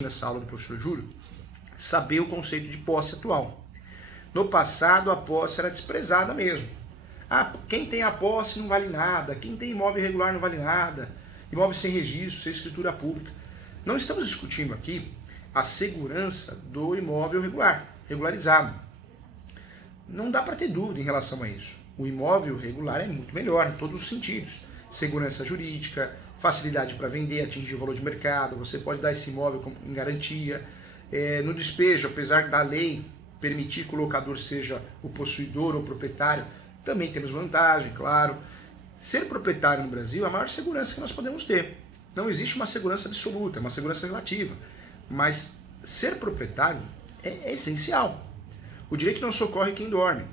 nessa aula do professor Júlio, saber o conceito de posse atual. No passado, a posse era desprezada mesmo. Quem tem a posse não vale nada, quem tem imóvel irregular não vale nada, imóvel sem registro, sem escritura pública. Não estamos discutindo aqui a segurança do imóvel regularizado. Não dá para ter dúvida em relação a isso. O imóvel regular é muito melhor em todos os sentidos. Segurança jurídica, facilidade para vender, atingir o valor de mercado, você pode dar esse imóvel em garantia. No despejo, apesar da lei permitir que o locador seja o possuidor ou proprietário, também temos vantagem, claro. Ser proprietário no Brasil é a maior segurança que nós podemos ter. Não existe uma segurança absoluta, é uma segurança relativa. Mas ser proprietário é essencial. O direito não socorre quem dorme.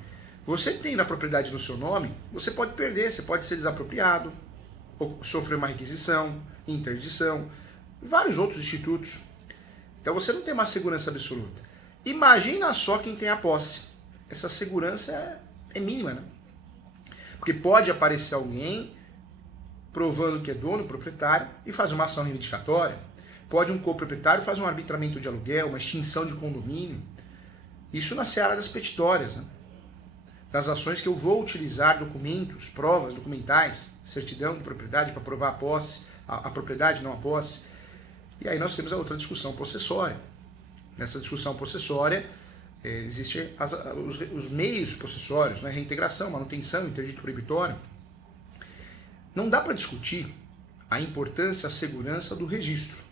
Você tem na propriedade no seu nome, você pode perder, você pode ser desapropriado, ou sofrer uma requisição, interdição, vários outros institutos. Então você não tem uma segurança absoluta. Imagina só quem tem a posse. Essa segurança é mínima, né? Porque pode aparecer alguém provando que é dono, proprietário, e faz uma ação reivindicatória. Pode um coproprietário fazer um arbitramento de aluguel, uma extinção de condomínio. Isso na seara das petitórias, né? Das ações que eu vou utilizar documentos, provas documentais, certidão de propriedade para provar a posse, a propriedade, não a posse. E aí nós temos a outra discussão possessória. Nessa discussão possessória, existem os meios possessórios, né? Reintegração, manutenção, interdito proibitório. Não dá para discutir a importância, a segurança do registro.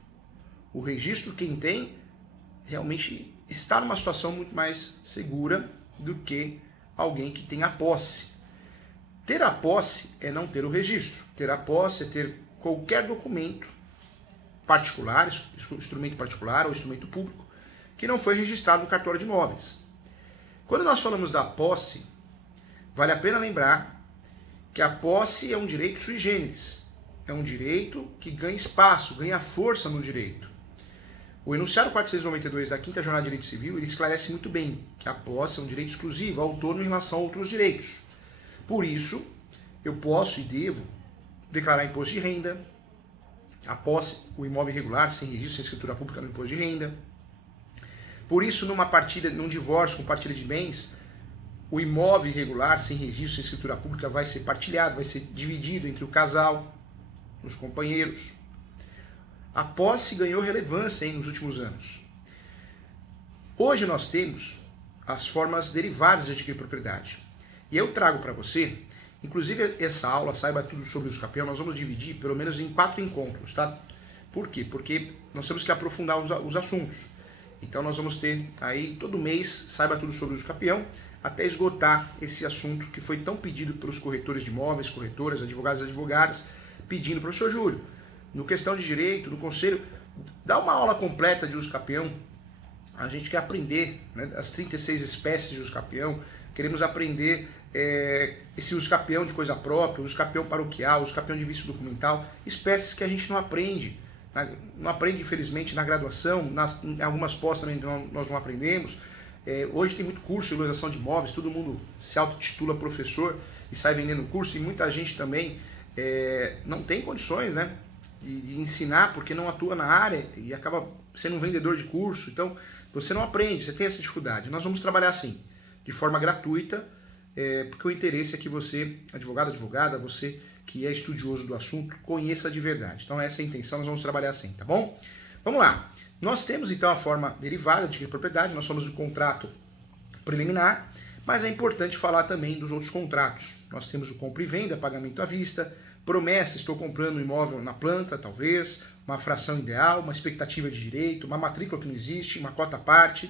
O registro, quem tem, realmente está numa situação muito mais segura do que alguém que tem a posse. Ter a posse é não ter o registro. Ter a posse é ter qualquer documento particular, instrumento particular ou instrumento público, que não foi registrado no cartório de imóveis. Quando nós falamos da posse, vale a pena lembrar que a posse é um direito sui generis. É um direito que ganha espaço, ganha força no direito. O enunciado 492 da 5ª Jornada de Direito Civil, ele esclarece muito bem que a posse é um direito exclusivo, autônomo em relação a outros direitos. Por isso, eu posso e devo declarar imposto de renda, a posse, o imóvel irregular, sem registro, sem escritura pública no imposto de renda. Por isso, num divórcio com partilha de bens, o imóvel irregular, sem registro, sem escritura pública, vai ser partilhado, vai ser dividido entre o casal, os companheiros. A posse ganhou relevância nos últimos anos. Hoje nós temos as formas derivadas de adquirir propriedade. E eu trago para você, inclusive essa aula, saiba tudo sobre o uso capião, nós vamos dividir pelo menos em 4 encontros, tá? Por quê? Porque nós temos que aprofundar os assuntos. Então nós vamos ter aí todo mês, saiba tudo sobre o uso capião, até esgotar esse assunto que foi tão pedido pelos corretores de imóveis, corretoras, advogados e advogadas, pedindo, professor Júlio, no questão de direito, no conselho, dá uma aula completa de uso capião. A gente quer aprender, né, as 36 espécies de uso capião, queremos aprender esse uso capião de coisa própria, o uso capião paroquial, o uso capião de vício documental, espécies que a gente não aprende. Não aprende, infelizmente, na graduação, em algumas pós também nós não aprendemos. Hoje tem muito curso de legalização de imóveis, todo mundo se autotitula professor e sai vendendo curso, e muita gente também não tem condições, né, de ensinar porque não atua na área e acaba sendo um vendedor de curso. Então, você não aprende, você tem essa dificuldade. Nós vamos trabalhar assim, de forma gratuita, porque o interesse é que você, advogado, advogada, você que é estudioso do assunto, conheça de verdade. Então, essa é a intenção, nós vamos trabalhar assim, tá bom? Vamos lá. Nós temos, então, a forma derivada de propriedade, nós somos o contrato preliminar, mas é importante falar também dos outros contratos. Nós temos o compra e venda, pagamento à vista, promessa, estou comprando um imóvel na planta, talvez, uma fração ideal, uma expectativa de direito, uma matrícula que não existe, uma cota à parte.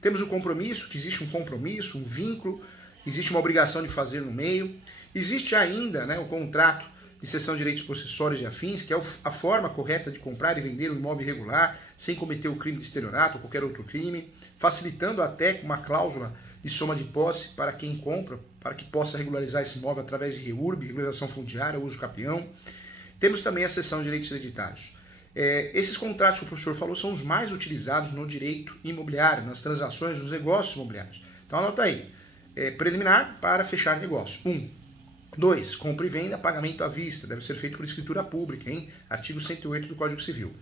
Temos o compromisso, que existe um compromisso, um vínculo, existe uma obrigação de fazer no meio. Existe ainda, né, o contrato de cessão de direitos possessórios e afins, que é a forma correta de comprar e vender um imóvel irregular, sem cometer o crime de estelionato ou qualquer outro crime, facilitando até uma cláusula de soma de posse para quem compra, para que possa regularizar esse imóvel através de REURB, regularização fundiária, uso capião. Temos também a cessão de direitos hereditários. Esses contratos que o professor falou são os mais utilizados no direito imobiliário, nas transações, nos negócios imobiliários. Então anota aí, preliminar para fechar negócio. 1. 2. Compra e venda, pagamento à vista, deve ser feito por escritura pública, hein? Artigo 108 do Código Civil.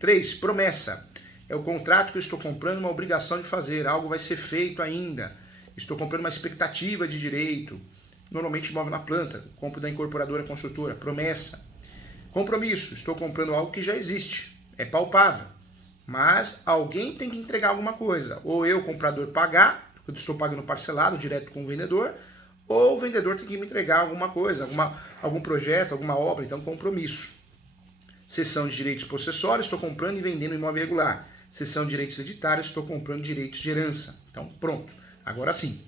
3. Promessa. É o contrato que eu estou comprando uma obrigação de fazer, algo vai ser feito ainda. Estou comprando uma expectativa de direito. Normalmente imóvel na planta, compro da incorporadora construtora, promessa. Compromisso, estou comprando algo que já existe, é palpável. Mas alguém tem que entregar alguma coisa. Ou eu, comprador, pagar, porque eu estou pagando parcelado direto com o vendedor, ou o vendedor tem que me entregar alguma coisa, algum projeto, alguma obra, então compromisso. Cessão de direitos possessórios, estou comprando e vendendo imóvel irregular. Cessão de direitos hereditários, estou comprando direitos de herança. Então, pronto. Agora sim.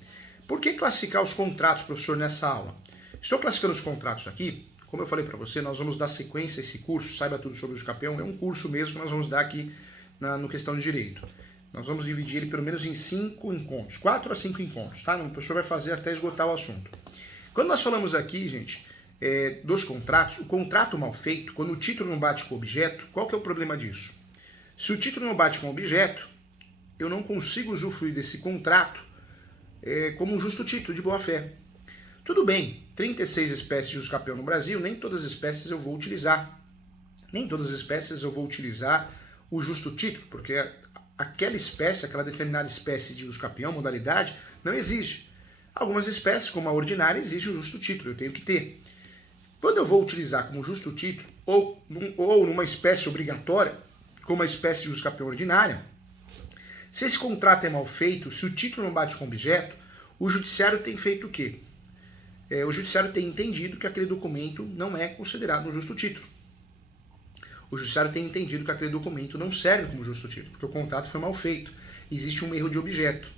Por que classificar os contratos, professor, nessa aula? Estou classificando os contratos aqui, como eu falei para você, nós vamos dar sequência a esse curso, Saiba Tudo sobre o Usucapião, é um curso mesmo que nós vamos dar aqui no questão de direito. Nós vamos dividir ele pelo menos em 5 encontros, 4 a 5 encontros, tá? O professor vai fazer até esgotar o assunto. Quando nós falamos aqui, gente, dos contratos, o contrato mal feito, quando o título não bate com o objeto, qual que é o problema disso? Se o título não bate com o objeto, eu não consigo usufruir desse contrato como um justo título de boa-fé. Tudo bem, 36 espécies de usucapião no Brasil, nem todas as espécies eu vou utilizar. Nem todas as espécies eu vou utilizar o justo título, porque aquela espécie, aquela determinada espécie de usucapião, modalidade, não existe. Algumas espécies, como a ordinária, exige o justo título, eu tenho que ter. Quando eu vou utilizar como justo título, ou numa espécie obrigatória, como a espécie de usucapião ordinária, se esse contrato é mal feito, se o título não bate com o objeto, o judiciário tem feito o quê? O judiciário tem entendido que aquele documento não é considerado um justo título. O judiciário tem entendido que aquele documento não serve como justo título, porque o contrato foi mal feito. Existe um erro de objeto.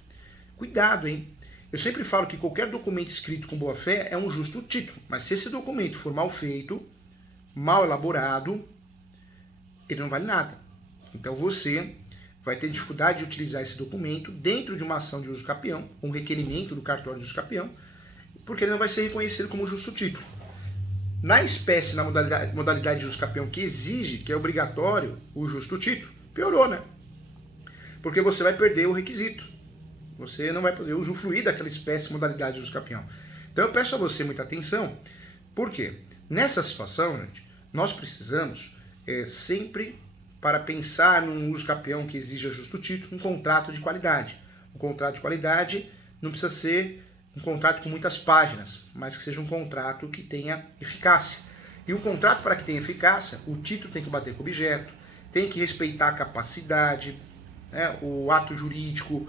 Cuidado, hein? Eu sempre falo que qualquer documento escrito com boa-fé é um justo título, mas se esse documento for mal feito, mal elaborado, ele não vale nada. Então você vai ter dificuldade de utilizar esse documento dentro de uma ação de usucapião, um requerimento do cartório de usucapião, porque ele não vai ser reconhecido como justo título. Na espécie, na modalidade de usucapião que exige, que é obrigatório, o justo título, piorou, né? Porque você vai perder o requisito. Você não vai poder usufruir daquela espécie, modalidade de usucapião. Então eu peço a você muita atenção, porque nessa situação, gente, nós precisamos sempre, para pensar num usucapião que exija justo título, um contrato de qualidade. Um contrato de qualidade não precisa ser um contrato com muitas páginas, mas que seja um contrato que tenha eficácia. E um contrato, para que tenha eficácia, o título tem que bater com o objeto, tem que respeitar a capacidade, o ato jurídico,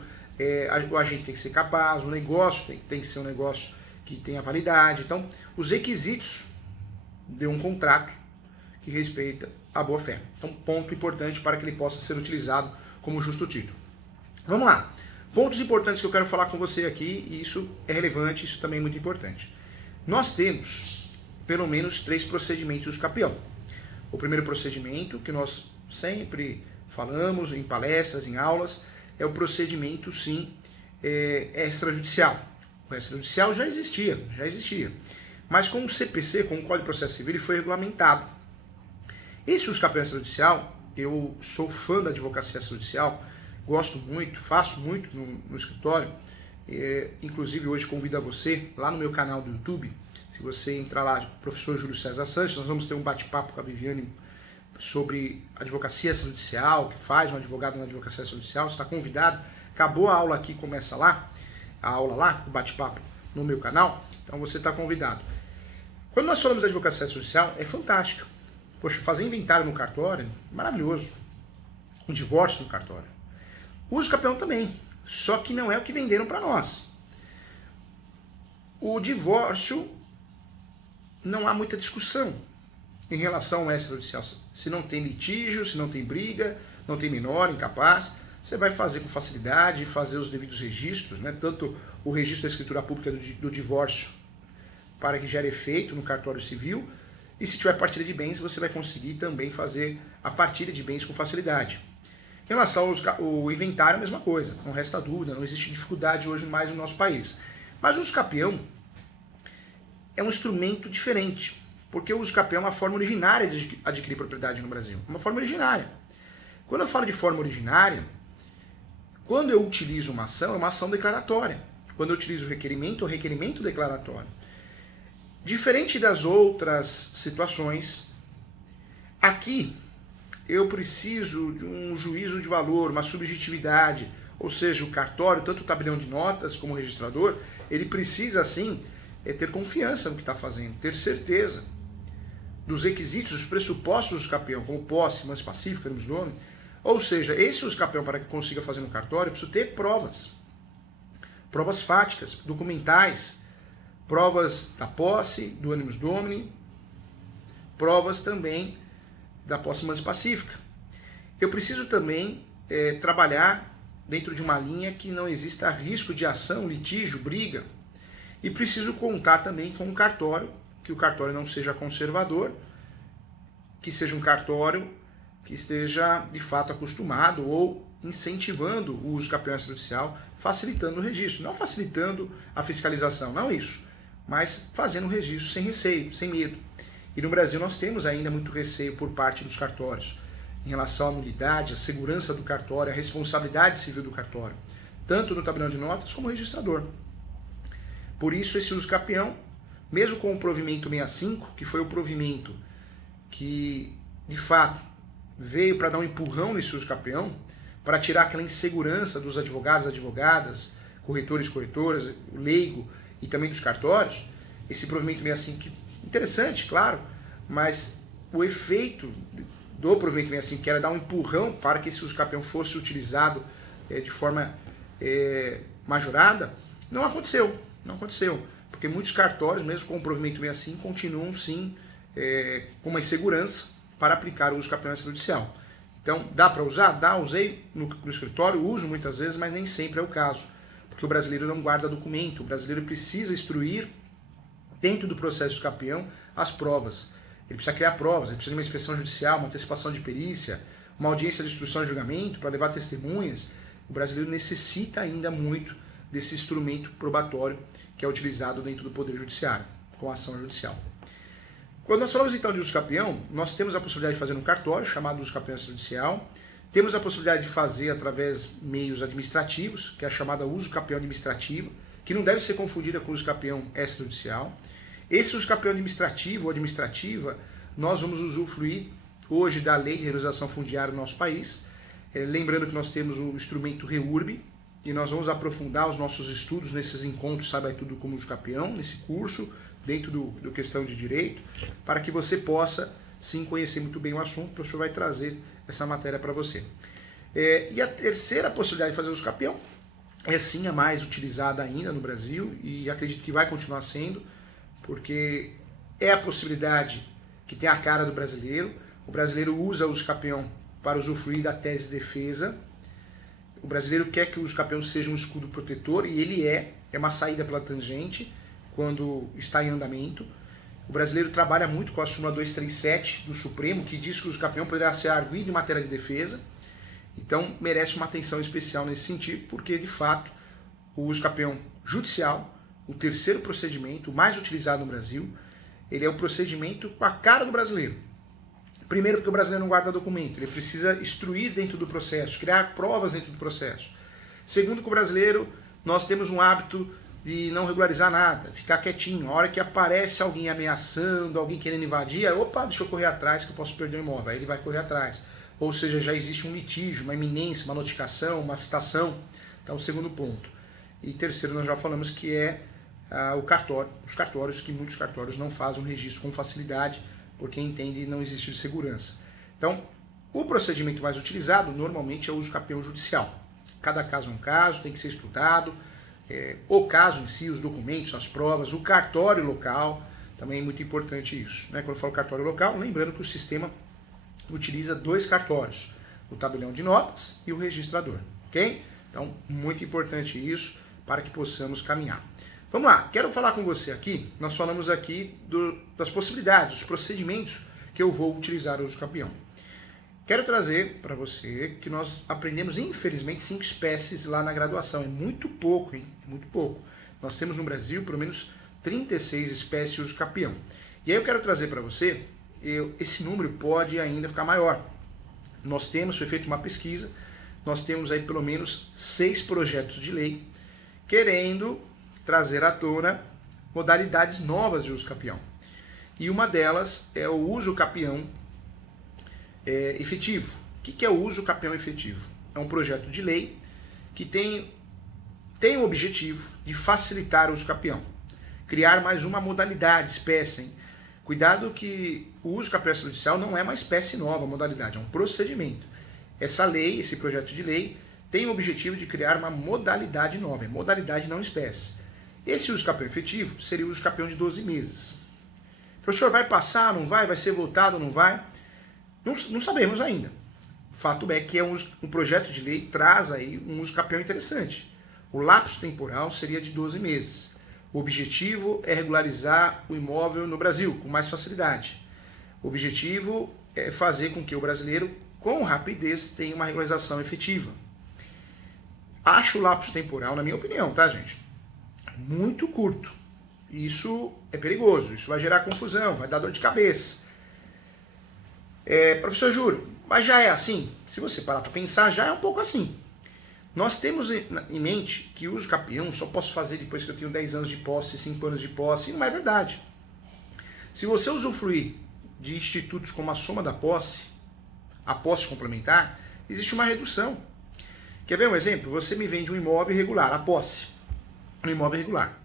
o agente tem que ser capaz, o negócio tem que ser um negócio que tenha validade. Então, os requisitos de um contrato que respeita a boa-fé. Então, ponto importante para que ele possa ser utilizado como justo título. Vamos lá. Pontos importantes que eu quero falar com você aqui, e isso é relevante, isso também é muito importante. Nós temos pelo menos 3 procedimentos de usucapião. O primeiro procedimento, que nós sempre falamos em palestras, em aulas, é o procedimento, sim, extrajudicial. O extrajudicial já existia. Mas com o CPC, com o Código de Processo Civil, ele foi regulamentado. Esse usucapião extrajudicial, eu sou fã da advocacia extrajudicial, gosto muito, faço muito no escritório, inclusive hoje convido a você, lá no meu canal do YouTube, se você entrar lá, professor Júlio César Sanches, nós vamos ter um bate-papo com a Viviane sobre advocacia extrajudicial, que faz um advogado na advocacia extrajudicial, você está convidado, acabou a aula aqui, começa lá, a aula lá, o bate-papo no meu canal, então você está convidado. Quando nós falamos da advocacia extrajudicial, é fantástica. Poxa, fazer inventário no cartório, maravilhoso. Um divórcio no cartório. O usucapião também, só que não é o que venderam para nós. O divórcio, não há muita discussão em relação ao extrajudicial. Se não tem litígio, se não tem briga, não tem menor, incapaz, você vai fazer com facilidade, fazer os devidos registros, né? Tanto o registro da escritura pública do divórcio, para que gere efeito no cartório civil, e se tiver partilha de bens, você vai conseguir também fazer a partilha de bens com facilidade. Em relação ao inventário, a mesma coisa, não resta dúvida, não existe dificuldade hoje mais no nosso país. Mas o usucapião é um instrumento diferente, porque o usucapião é uma forma originária de adquirir propriedade no Brasil, uma forma originária. Quando eu falo de forma originária, quando eu utilizo uma ação, é uma ação declaratória. Quando eu utilizo o requerimento, é um requerimento declaratório. Diferente das outras situações, aqui eu preciso de um juízo de valor, uma subjetividade, ou seja, o cartório, tanto o tabelião de notas como o registrador, ele precisa, sim, ter confiança no que está fazendo, ter certeza dos requisitos, dos pressupostos do campeão, como posse, manso pacífico, termos de nome. Ou seja, esse uso campeão, para que consiga fazer no cartório, precisa ter provas. Provas fáticas, documentais, provas da posse, do animus domini, provas também da posse manso pacífica. Eu preciso também trabalhar dentro de uma linha que não exista risco de ação, litígio, briga. E preciso contar também com um cartório, que o cartório não seja conservador, que seja um cartório que esteja de fato acostumado ou incentivando o uso campeão extrajudicial, facilitando o registro, não facilitando a fiscalização, não isso, mas fazendo o registro sem receio, sem medo. E no Brasil nós temos ainda muito receio por parte dos cartórios em relação à nulidade, à segurança do cartório, à responsabilidade civil do cartório, tanto no tabelião de notas como no registrador. Por isso esse uso campeão, mesmo com o provimento 65, que foi o provimento que de fato veio para dar um empurrão nesse uso campeão, para tirar aquela insegurança dos advogados, advogadas, corretores, corretoras, leigo e também dos cartórios, esse provimento 65, interessante, claro, mas o efeito do provimento 65, que era dar um empurrão para que esse uso campeão fosse utilizado de forma majorada, não aconteceu, porque muitos cartórios, mesmo com o provimento 65, continuam sim com uma insegurança para aplicar o uso campeão extrajudicial. Então, dá para usar? Dá, usei no escritório, uso muitas vezes, mas nem sempre é o caso, porque o brasileiro não guarda documento, o brasileiro precisa instruir, dentro do processo campeão, as provas. Ele precisa criar provas, ele precisa de uma inspeção judicial, uma antecipação de perícia, uma audiência de instrução e julgamento para levar testemunhas. O brasileiro necessita ainda muito desse instrumento probatório que é utilizado dentro do Poder Judiciário, com a ação judicial. Quando nós falamos então de uso campeão, nós temos a possibilidade de fazer um cartório, chamado uso campeão extrajudicial, temos a possibilidade de fazer através de meios administrativos, que é a chamada uso campeão administrativo, que não deve ser confundida com o uso campeão extrajudicial. Esse uso campeão administrativo ou administrativa, nós vamos usufruir hoje da lei de regularização fundiária do nosso país, lembrando que nós temos o instrumento REURB, e nós vamos aprofundar os nossos estudos nesses encontros, Saiba Tudo como Uso Campeão, nesse curso, dentro do questão de direito, para que você possa sim conhecer muito bem o assunto. O professor vai trazer essa matéria para você. E a terceira possibilidade de fazer uso campeão é sim a mais utilizada ainda no Brasil, e acredito que vai continuar sendo, porque é a possibilidade que tem a cara do brasileiro. O brasileiro usa o uso campeão para usufruir da tese de defesa. O brasileiro quer que o uso campeão seja um escudo protetor, e ele é uma saída pela tangente quando está em andamento. O brasileiro trabalha muito com a súmula 237 do Supremo, que diz que o uso campeão poderá ser arguido em matéria de defesa. Então merece uma atenção especial nesse sentido, porque de fato o uso campeão judicial, o terceiro procedimento, o mais utilizado no Brasil, ele é o procedimento com a cara do brasileiro. Primeiro, porque o brasileiro não guarda documento, ele precisa instruir dentro do processo, criar provas dentro do processo. Segundo, que o brasileiro, nós temos um hábito de não regularizar nada, ficar quietinho. A hora que aparece alguém ameaçando, alguém querendo invadir, opa, deixa eu correr atrás que eu posso perder o imóvel. Aí ele vai correr atrás. Ou seja, já existe um litígio, uma iminência, uma notificação, uma citação. Então, o segundo ponto. E terceiro, nós já falamos que é o cartório. Os cartórios, que muitos cartórios não fazem um registro com facilidade, porque entendem não existe segurança. Então, o procedimento mais utilizado normalmente é o uso campeão judicial. Cada caso é um caso, tem que ser estudado. O caso em si, os documentos, as provas, o cartório local, também é muito importante isso. Quando eu falo cartório local, lembrando que o sistema utiliza dois cartórios, o tabelião de notas e o registrador, ok? Então, muito importante isso para que possamos caminhar. Vamos lá, quero falar com você aqui, nós falamos aqui das possibilidades, dos procedimentos que eu vou utilizar o uso campeão. Quero trazer para você que nós aprendemos, infelizmente, 5 espécies lá na graduação. É muito pouco, hein? Muito pouco. Nós temos no Brasil, pelo menos, 36 espécies de uso campeão. E aí eu quero trazer para você, esse número pode ainda ficar maior. Nós temos, foi feita uma pesquisa, nós temos aí pelo menos 6 projetos de lei querendo trazer à tona modalidades novas de uso campeão. E uma delas é o uso campeão efetivo. O que é o uso capião efetivo? É um projeto de lei que tem o objetivo de facilitar o uso capião, criar mais uma modalidade, espécie, hein? Cuidado que o uso capião extrajudicial não é uma espécie nova, modalidade, é um procedimento. Essa lei, esse projeto de lei, tem o objetivo de criar uma modalidade nova, é modalidade não espécie. Esse uso capião efetivo seria o uso capião de 12 meses. O professor vai passar, não vai? Vai ser votado, não vai? Não sabemos ainda. O fato é que é um projeto de lei traz aí um uso capião interessante. O lapso temporal seria de 12 meses. O objetivo é regularizar o imóvel no Brasil com mais facilidade. O objetivo é fazer com que o brasileiro, com rapidez, tenha uma regularização efetiva. Acho o lapso temporal, na minha opinião, tá, gente? Muito curto. Isso é perigoso, isso vai gerar confusão, vai dar dor de cabeça. Professor Júlio, mas já é assim? Se você parar para pensar, já é um pouco assim. Nós temos em mente que o uso capião só posso fazer depois que eu tenho 10 anos de posse, 5 anos de posse, e não é verdade. Se você usufruir de institutos como a soma da posse, a posse complementar, existe uma redução. Quer ver um exemplo? Você me vende um imóvel irregular, a posse. Um imóvel irregular.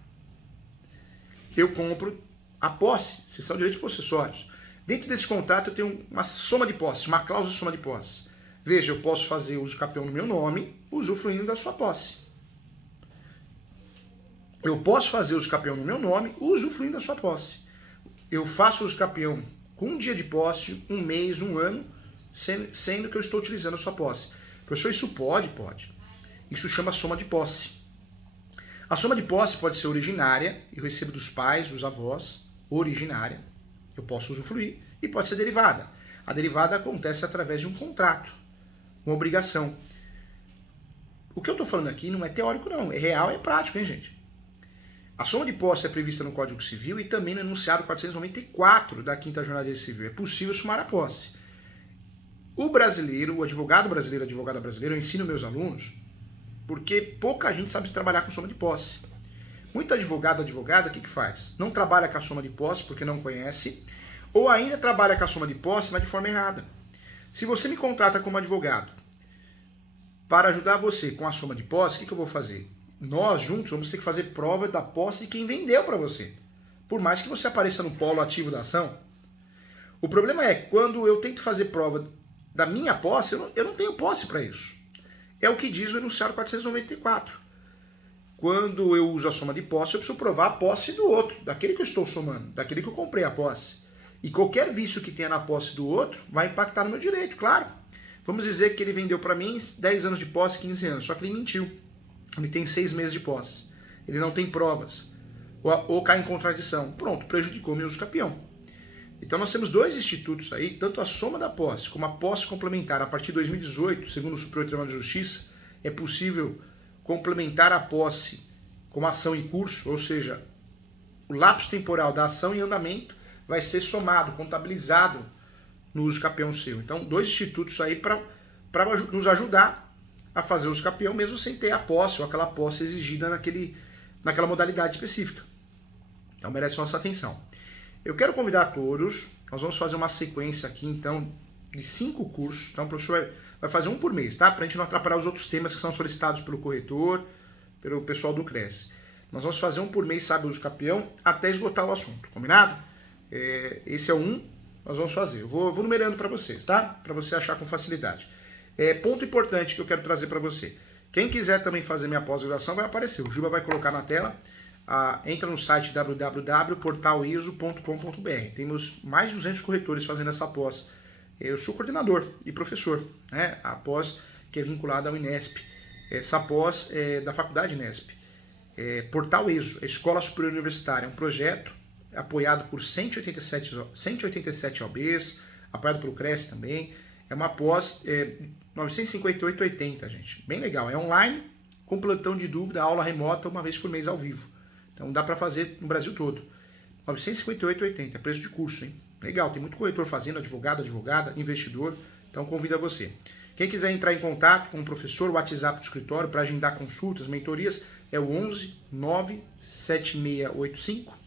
Eu compro a posse, se são direitos possessórios. Dentro desse contrato eu tenho uma soma de posse, uma cláusula de soma de posse. Veja, eu posso fazer uso capião no meu nome, usufruindo da sua posse. Eu posso fazer uso capião no meu nome, usufruindo da sua posse. Eu faço uso capião com um dia de posse, um mês, um ano, sendo que eu estou utilizando a sua posse. Professor, isso pode? Pode. Isso chama soma de posse. A soma de posse pode ser originária, eu recebo dos pais, dos avós, originária, eu posso usufruir, e pode ser derivada. A derivada acontece através de um contrato, uma obrigação. O que eu estou falando aqui não é teórico não, é real, é prático, hein, gente? A soma de posse é prevista no Código Civil e também no enunciado 494 da 5ª Jornada de Direito Civil. É possível somar a posse. O brasileiro, o advogado brasileiro, a advogada brasileira, eu ensino meus alunos, porque pouca gente sabe trabalhar com soma de posse. Muito advogado, advogada, o que faz? Não trabalha com a soma de posse porque não conhece, ou ainda trabalha com a soma de posse, mas de forma errada. Se você me contrata como advogado para ajudar você com a soma de posse, o que eu vou fazer? Nós juntos vamos ter que fazer prova da posse de quem vendeu para você. Por mais que você apareça no polo ativo da ação. O problema é quando eu tento fazer prova da minha posse, eu não tenho posse para isso. É o que diz o enunciado 494. Quando eu uso a soma de posse, eu preciso provar a posse do outro, daquele que eu estou somando, daquele que eu comprei a posse. E qualquer vício que tenha na posse do outro vai impactar no meu direito, claro. Vamos dizer que ele vendeu para mim 10 anos de posse, 15 anos, só que ele mentiu. Ele tem 6 meses de posse. Ele não tem provas. Ou cai em contradição. Pronto, prejudicou meu uso capião. Então nós temos dois institutos aí, tanto a soma da posse como a posse complementar. A partir de 2018, segundo o Superior Tribunal de Justiça, é possível complementar a posse com ação em curso, ou seja, o lapso temporal da ação em andamento vai ser somado, contabilizado no uso capião seu. Então, dois institutos aí para nos ajudar a fazer o uso capião, mesmo sem ter a posse ou aquela posse exigida naquela modalidade específica. Então, merece nossa atenção. Eu quero convidar todos, nós vamos fazer uma sequência aqui, então, de 5 cursos. Então, o professor vai fazer um por mês, tá? Para a gente não atrapalhar os outros temas que são solicitados pelo corretor, pelo pessoal do CRES. Nós vamos fazer um por mês, sabe, uso capião, até esgotar o assunto, combinado? Esse é um, nós vamos fazer. Eu vou numerando para vocês, tá? Para você achar com facilidade. Ponto importante que eu quero trazer para você. Quem quiser também fazer minha pós-graduação vai aparecer. O Juba vai colocar na tela. Entra no site www.portaliso.com.br. Temos mais de 200 corretores fazendo essa pós. Eu sou coordenador e professor, né? A pós que é vinculada ao INESP. Essa pós é da Faculdade INESP. Portal ISO, a Escola Superior Universitária, é um projeto apoiado por 187 OABs, apoiado pelo CRES também. É uma pós 958,80, gente. Bem legal. É online, com plantão de dúvida, aula remota, uma vez por mês ao vivo. Então dá para fazer no Brasil todo. 958,80, preço de curso, hein? Legal, tem muito corretor fazendo, advogada, investidor. Então convido a você. Quem quiser entrar em contato com o professor, o WhatsApp do escritório para agendar consultas, mentorias, é o 11 97685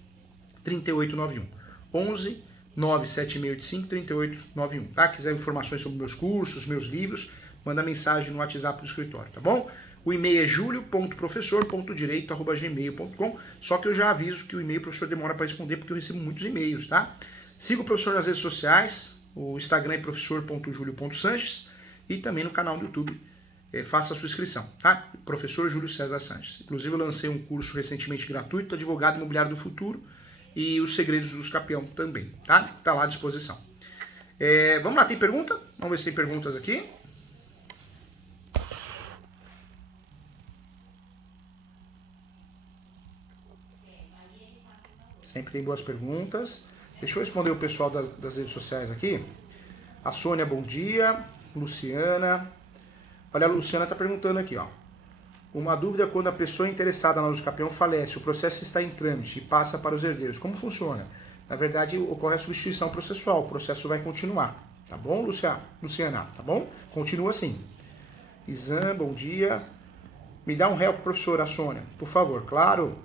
3891. 11 97685-3891, tá? Quiser informações sobre meus cursos, meus livros, manda mensagem no WhatsApp do escritório, tá bom? O e-mail é julio.professor.direito@gmail.com, só que eu já aviso que o e-mail o professor demora para responder porque eu recebo muitos e-mails, tá? Siga o professor nas redes sociais, o Instagram é professor.julio.sanches e também no canal do YouTube, faça a sua inscrição, tá? Professor Júlio César Sanches. Inclusive eu lancei um curso recentemente gratuito, Advogado Imobiliário do Futuro, e os segredos do escapião também, tá? Tá lá à disposição. Vamos lá, tem pergunta? Vamos ver se tem perguntas aqui. Sempre tem boas perguntas. Deixa eu responder o pessoal das redes sociais aqui. A Sônia, bom dia. Luciana. Olha, a Luciana está perguntando aqui, ó. Uma dúvida: quando a pessoa interessada no usucapião falece, o processo está em trâmite e passa para os herdeiros. Como funciona? Na verdade, ocorre a substituição processual. O processo vai continuar. Tá bom, Luciana? Tá bom? Continua assim. Isan, bom dia. Me dá um help, professora, a Sônia. Por favor, claro.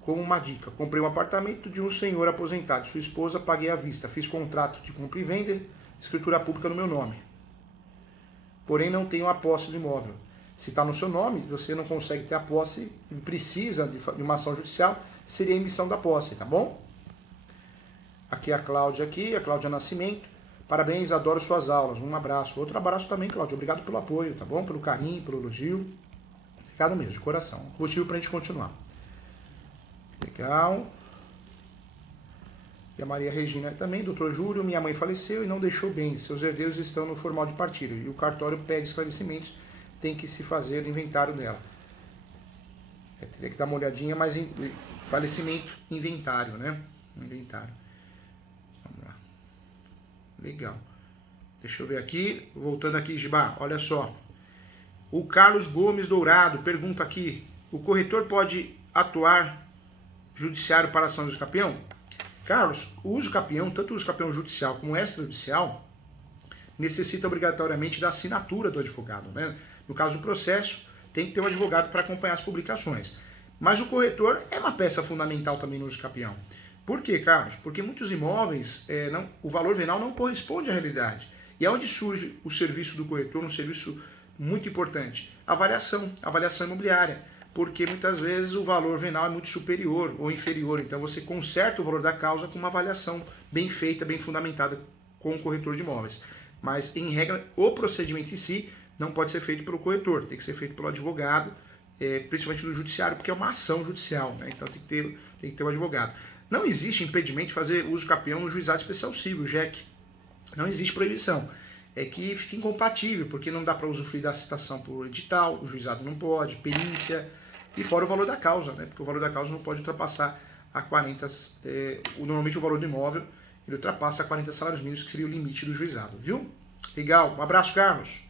Como uma dica, comprei um apartamento de um senhor aposentado, sua esposa, paguei à vista, fiz contrato de compra e venda, escritura pública no meu nome. Porém, não tenho a posse do imóvel. Se está no seu nome, você não consegue ter a posse e precisa de uma ação judicial, seria a emissão da posse, tá bom? Aqui a Cláudia Nascimento. Parabéns, adoro suas aulas. Um abraço. Outro abraço também, Cláudia. Obrigado pelo apoio, tá bom? Pelo carinho, pelo elogio. Obrigado mesmo, de coração. Motivo para a gente continuar. Legal. E a Maria Regina também. Doutor Júlio, minha mãe faleceu e não deixou bens. Seus herdeiros estão no formal de partilha. E o cartório pede esclarecimentos. Tem que se fazer o inventário dela. Teria que dar uma olhadinha, mas falecimento, inventário, né? Inventário. Vamos lá. Legal. Deixa eu ver aqui. Voltando aqui, Gibá. Olha só. O Carlos Gomes Dourado pergunta aqui. O corretor pode atuar judiciário para ação do usucapião? Carlos, o usucapião, tanto o usucapião judicial como o extrajudicial, necessita obrigatoriamente da assinatura do advogado, né? No caso do processo, tem que ter um advogado para acompanhar as publicações. Mas o corretor é uma peça fundamental também no usucapião. Por quê, Carlos? Porque muitos imóveis, o valor venal não corresponde à realidade. E é onde surge o serviço do corretor, um serviço muito importante. Avaliação imobiliária. Porque muitas vezes o valor venal é muito superior ou inferior. Então você conserta o valor da causa com uma avaliação bem feita, bem fundamentada com o corretor de imóveis. Mas, em regra, o procedimento em si não pode ser feito pelo corretor, tem que ser feito pelo advogado, principalmente no judiciário, porque é uma ação judicial, né? Então tem que ter um advogado. Não existe impedimento de fazer usucapião no Juizado Especial Civil, JEC. Não existe proibição. É que fica incompatível, porque não dá para usufruir da citação por edital, o juizado não pode, perícia, e fora o valor da causa, né? Porque o valor da causa não pode ultrapassar a 40, normalmente o valor do imóvel, ele ultrapassa 40 salários mínimos, que seria o limite do juizado, viu? Legal, um abraço, Carlos.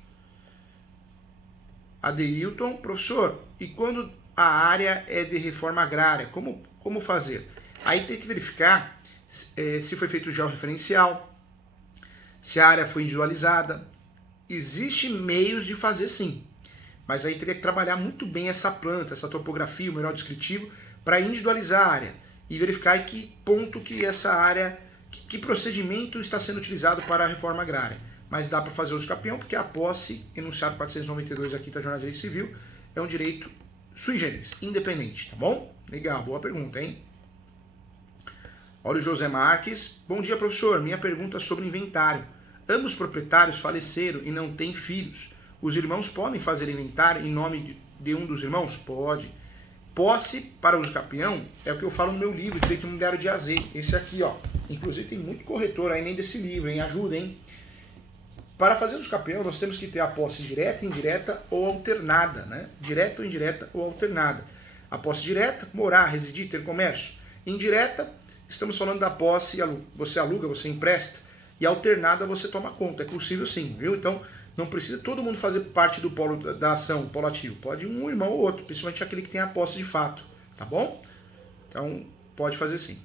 Adeilton, professor, e quando a área é de reforma agrária, como fazer? Aí tem que verificar se foi feito o georreferencial, se a área foi individualizada. Existem meios de fazer sim, mas aí teria que trabalhar muito bem essa planta, essa topografia, o melhor descritivo, para individualizar a área e verificar em que ponto que essa área, que procedimento está sendo utilizado para a reforma agrária. Mas dá para fazer o usucapião, porque a posse, enunciado 492 aqui da Jornada de Direito Civil, é um direito sui generis, independente, tá bom? Legal, boa pergunta, hein? Olha o José Marques. Bom dia, professor. Minha pergunta é sobre inventário. Ambos proprietários faleceram e não têm filhos. Os irmãos podem fazer inventário em nome de um dos irmãos? Pode. Posse para usucapião é o que eu falo no meu livro, Direito Imobiliário de AZ. Esse aqui, ó. Inclusive tem muito corretor aí nem desse livro, hein? Ajuda, hein? Para fazer usucapião, nós temos que ter a posse direta, indireta ou alternada, né? Direta ou indireta ou alternada. A posse direta, morar, residir, ter comércio. Indireta, estamos falando da posse, você aluga, você empresta. E alternada, você toma conta. É possível sim, viu? Então, não precisa todo mundo fazer parte do polo da ação, polo ativo. Pode um irmão ou outro, principalmente aquele que tem a posse de fato, tá bom? Então, pode fazer sim.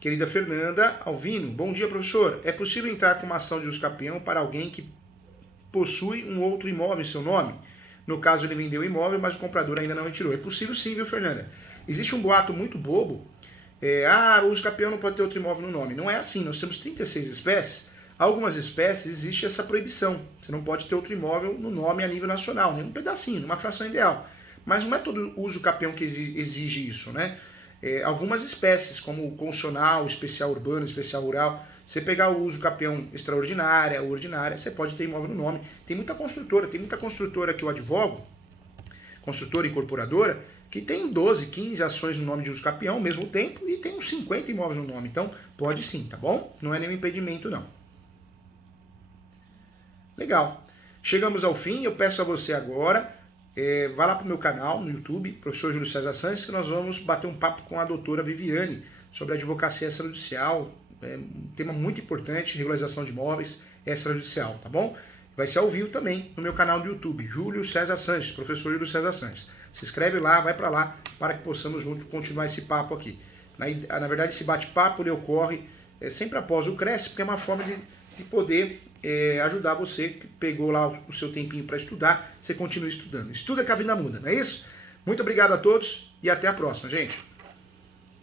Querida Fernanda Alvino, bom dia, professor. É possível entrar com uma ação de usucapião para alguém que possui um outro imóvel em seu nome? No caso, ele vendeu o imóvel, mas o comprador ainda não retirou. É possível sim, viu, Fernanda? Existe um boato muito bobo o uso capião não pode ter outro imóvel no nome. Não é assim, nós temos 36 espécies. Algumas espécies existe essa proibição. Você não pode ter outro imóvel no nome a nível nacional, nem um pedacinho, numa fração ideal. Mas não é todo uso capião que exige isso, né? Algumas espécies, como o constitucional, especial urbano, especial rural, você pegar o uso capião extraordinária, ordinária, você pode ter imóvel no nome. Tem muita construtora que eu advogo, construtora e incorporadora, que tem 12, 15 ações no nome de uso capião ao mesmo tempo e tem uns 50 imóveis no nome. Então, pode sim, tá bom? Não é nenhum impedimento, não. Legal. Chegamos ao fim, eu peço a você agora, vá lá para o meu canal no YouTube, Professor Júlio César Sanches, que nós vamos bater um papo com a doutora Viviane sobre advocacia extrajudicial, um tema muito importante, regularização de imóveis extrajudicial, tá bom? Vai ser ao vivo também no meu canal do YouTube, Júlio César Sanches, Professor Júlio César Sanches. Se inscreve lá, vai para lá, para que possamos juntos continuar esse papo aqui. Na verdade, esse bate-papo ele ocorre sempre após o Cresce, porque é uma forma de poder ajudar você que pegou lá o seu tempinho para estudar, você continua estudando. Estuda que a vida muda, não é isso? Muito obrigado a todos e até a próxima, gente.